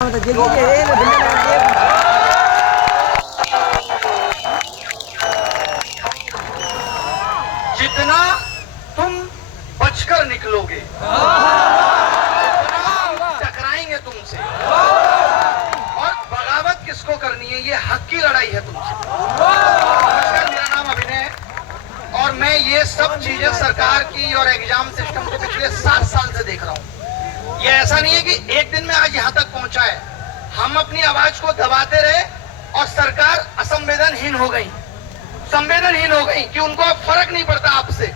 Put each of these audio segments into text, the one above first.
जितना तुम बचकर निकलोगे टकराएंगे तुमसे। और बगावत किसको करनी है, ये हक की लड़ाई है तुमसे। नमस्कार, मेरा नाम अभिनय है और मैं ये सब चीजें सरकार की और एग्जाम सिस्टम को पिछले 7 साल से देख रहा हूँ। ये ऐसा नहीं है कि एक दिन में आज यहाँ तक पहुंचा है। हम अपनी आवाज को दबाते रहे और सरकार असंवेदनहीन हो गई, संवेदनहीन हो गई कि उनको अब फर्क नहीं पड़ता आपसे।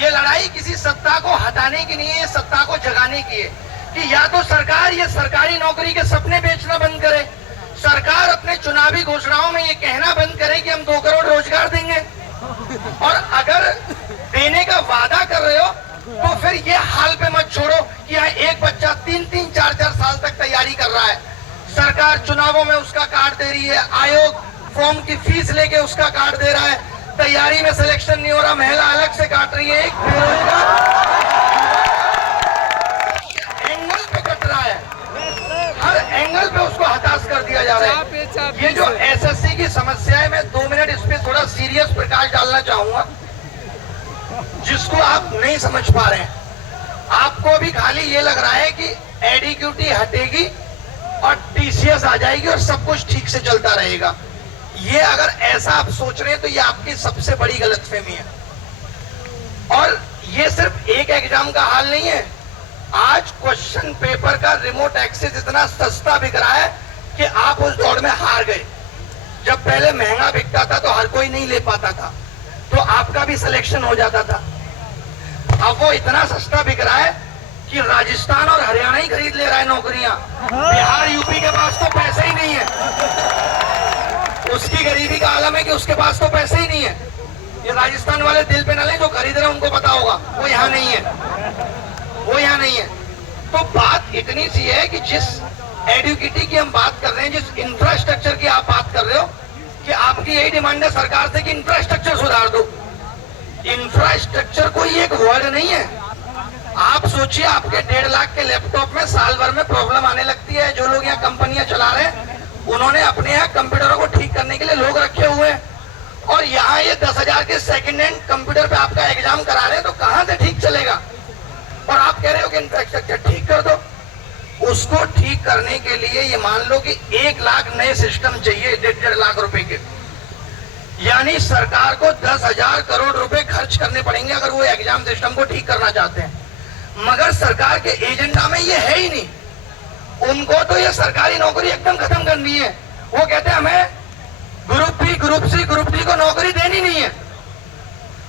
ये लड़ाई किसी सत्ता को हटाने की नहीं है, ये सत्ता को जगाने की है कि या तो सरकार ये सरकारी नौकरी के सपने बेचना बंद करे, सरकार अपने चुनावी घोषणाओं में ये कहना बंद करे कि हम 2 करोड़ रोजगार देंगे, और अगर देने का वादा कर रहे हो तो फिर ये हाल पे मत छोड़ो कि यहाँ एक बच्चा 3-3, 4-4 साल तक तैयारी कर रहा है। सरकार चुनावों में उसका कार्ड दे रही है, आयोग फॉर्म की फीस लेके उसका कार्ड दे रहा है, तैयारी में सिलेक्शन नहीं हो रहा, महिला अलग से काट रही है, एक बेरोजगार एंगल पे कट रहा है, हर एंगल पे उसको हताश कर दिया जा रहा है। ये जो एसएससी की समस्या है, मैं 2 मिनट इस पे थोड़ा सीरियस प्रकाश डालना चाहूंगा, जिसको आप नहीं समझ पा रहे हैं। आपको अभी खाली ये लग रहा है कि एडीक्यूटी हटेगी और टीसीएस आ जाएगी और सब कुछ ठीक से चलता रहेगा। ये अगर ऐसा आप सोच रहे हैं तो ये आपकी सबसे बड़ी गलतफहमी है। और ये सिर्फ एक एग्जाम का हाल नहीं है। आज क्वेश्चन पेपर का रिमोट एक्सेस इतना सस्ता बिक रहा है कि आप उस दौड़ में हार गए। जब पहले महंगा बिकता था तो हर कोई नहीं ले पाता था, तो आपका भी सिलेक्शन हो जाता था। अब वो इतना सस्ता बिक रहा है कि राजस्थान और हरियाणा ही खरीद ले रहा है नौकरियां। बिहार यूपी के पास तो पैसे ही नहीं है। उसकी गरीबी का आलम है कि उसके पास तो पैसे ही नहीं है। ये राजस्थान वाले दिल पे न लें, जो खरीद रहे हैं उनको पता होगा, वो यहाँ नहीं है, वो यहाँ नहीं है। तो बात इतनी सी है कि जिस एडुकेटी की हम बात कर रहे हैं, जिस इंफ्रास्ट्रक्चर की आप बात कर रहे हो, कि आपकी यही डिमांड है सरकार से कि इंफ्रास्ट्रक्चर सुधार दो। इंफ्रास्ट्रक्चर कोई एक वर्ड नहीं है। आप सोचिए, आपके 1.5 लाख के लैपटॉप में साल भर में प्रॉब्लम आने लगती है। जो लोग यहाँ कंपनियां चला रहे हैं, उन्होंने अपने यहाँ कंप्यूटरों को ठीक करने के लिए लोग रखे हुए हैं, और यहाँ ये 10,000 के सेकंड हैंड कंप्यूटर पे आपका एग्जाम करा रहे हैं, तो कहाँ से ठीक चलेगा? और आप कह रहे हो कि इंफ्रास्ट्रक्चर ठीक कर दो। उसको ठीक करने के लिए ये मान लो कि 1 लाख नए सिस्टम चाहिए, 1.5 लाख रुपए के। यानी सरकार को 10,000 करोड़ रुपए खर्च करने पड़ेंगे अगर वो एग्जाम सिस्टम को ठीक करना चाहते हैं। मगर सरकार के एजेंडा में ये है ही नहीं। उनको तो ये सरकारी नौकरी एकदम खत्म करनी है। वो कहते हैं हमें group B, group C, group D को नौकरी देनी नहीं है।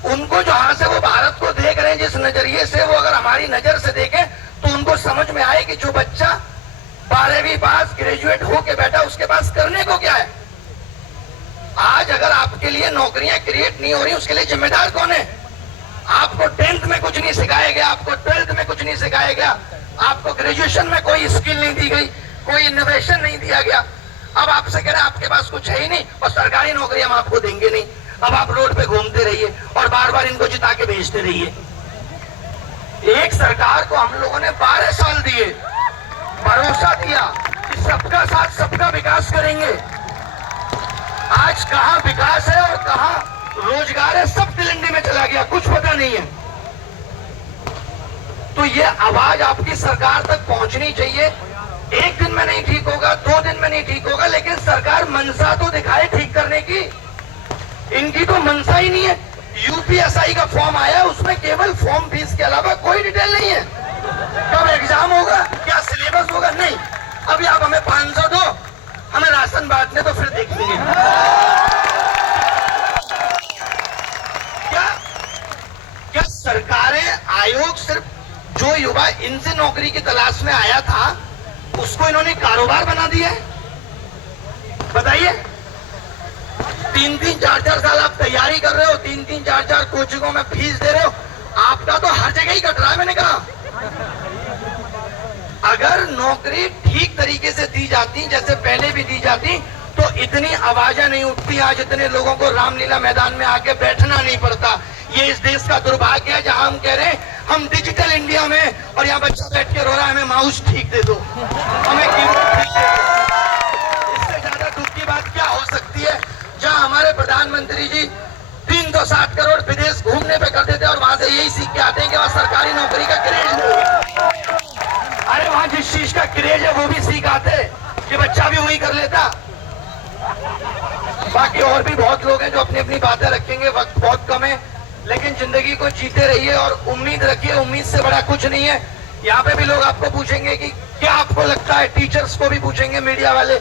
उनको जहां से वो भारत को देख रहे हैं, जिस नजरिए से, वो अगर हमारी नजर से देखें तो उनको समझ में आए कि जो बच्चा 12वीं पास ग्रेजुएट होके बैठा, उसके पास करने को क्या है। आज अगर आपके लिए नौकरियां क्रिएट नहीं हो रही, उसके लिए जिम्मेदार कौन है? आपको 10th में कुछ नहीं सिखाया गया, आपको 12th में कुछ नहीं सिखाया गया, आपको ग्रेजुएशन में कोई स्किल नहीं दी गई, कोई इनोवेशन नहीं दिया गया। अब आपसे कह रहे हैं आपके पास कुछ है ही नहीं और सरकारी नौकरी हम आपको देंगे नहीं। अब आप रोड पे घूमते रहिए और बार बार इनको जिता के भेजते रहिए। एक सरकार को हम लोगों ने 12 साल दिए, भरोसा दिया कि सबका साथ सबका विकास करेंगे। आज कहां विकास है और कहां रोजगार है, सब तिलंडी में चला गया, कुछ पता नहीं है। तो ये आवाज आपकी सरकार तक पहुंचनी चाहिए। एक दिन में नहीं ठीक होगा, 2 दिन में नहीं ठीक होगा, लेकिन सरकार मनसा तो दिखाए ठीक करने की। इनकी तो मनसा ही नहीं है। यूपीएसआई का फॉर्म आया, उसमें केवल फॉर्म फीस के अलावा कोई डिटेल नहीं है। कब एग्जाम होगा, क्या सिलेबस होगा, नहीं। अभी आप हमें 500 दो, हमें राशन बांटने तो फिर देखेंगे। क्या सरकारें, आयोग सिर्फ जो युवा इनसे नौकरी की तलाश में आया था, उसको इन्होंने कारोबार बना दिया है? बताइए। 3-3, 4-4 साल आप तैयारी कर रहे हो, 3-3, 4-4 कोचिंगों में फीस दे रहे हो, आपका तो हर जगह ही कट रहा है। मैंने कहा अगर नौकरी ठीक तरीके से दी जाती, जैसे पहले भी दी जाती, तो इतनी आवाजें नहीं उठती। आज इतने लोगों को रामलीला मैदान में आके बैठना नहीं पड़ता। ये इस देश का दुर्भाग्य है, जहां हम कह रहे हैं हम डिजिटल इंडिया में, और यहाँ बच्चा बैठ के रो रहा है हमें माउस ठीक दे दो, हमें कीबोर्ड ठीक दे दो। 160 करोड़ विदेश घूमने पे कर देते और वहां से यही सीख के आते हैं कि वहां सरकारी नौकरी का क्रेज नहीं है। अरे वहां जिस चीज का क्रेज है वो भी सीख आते कि बच्चा भी वही कर लेता। बाकी और भी बहुत लोग हैं जो अपनी अपनी बातें रखेंगे, वक्त बहुत कम है, लेकिन जिंदगी को जीते रहिए और उम्मीद रखिए, उम्मीद से बड़ा कुछ नहीं है। यहाँ पे भी लोग आपको पूछेंगे कि क्या आपको लगता है, टीचर्स को भी पूछेंगे मीडिया वाले,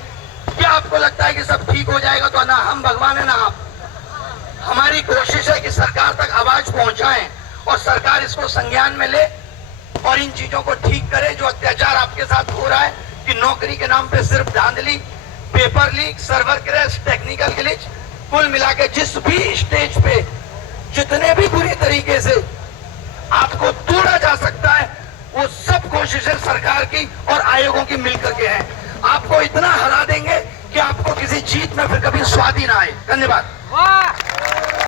क्या आपको लगता है कि सब ठीक हो जाएगा? तो ना हम भगवान है ना आप। हमारी कोशिश है कि सरकार तक आवाज पहुंचाएं और सरकार इसको संज्ञान में ले और इन चीजों को ठीक करे। जो अत्याचार आपके साथ हो रहा है कि नौकरी के नाम पे सिर्फ धांधली, paper leak, server crash, technical glitch, कुल मिला के जिस भी स्टेज पे जितने भी बुरी तरीके से आपको तोड़ा जा सकता है वो सब कोशिशें सरकार की और आयोगों की मिलकर के हैं। आपको इतना हरा देंगे कि आपको किसी जीत में फिर कभी स्वाद ही ना आए। धन्यवाद।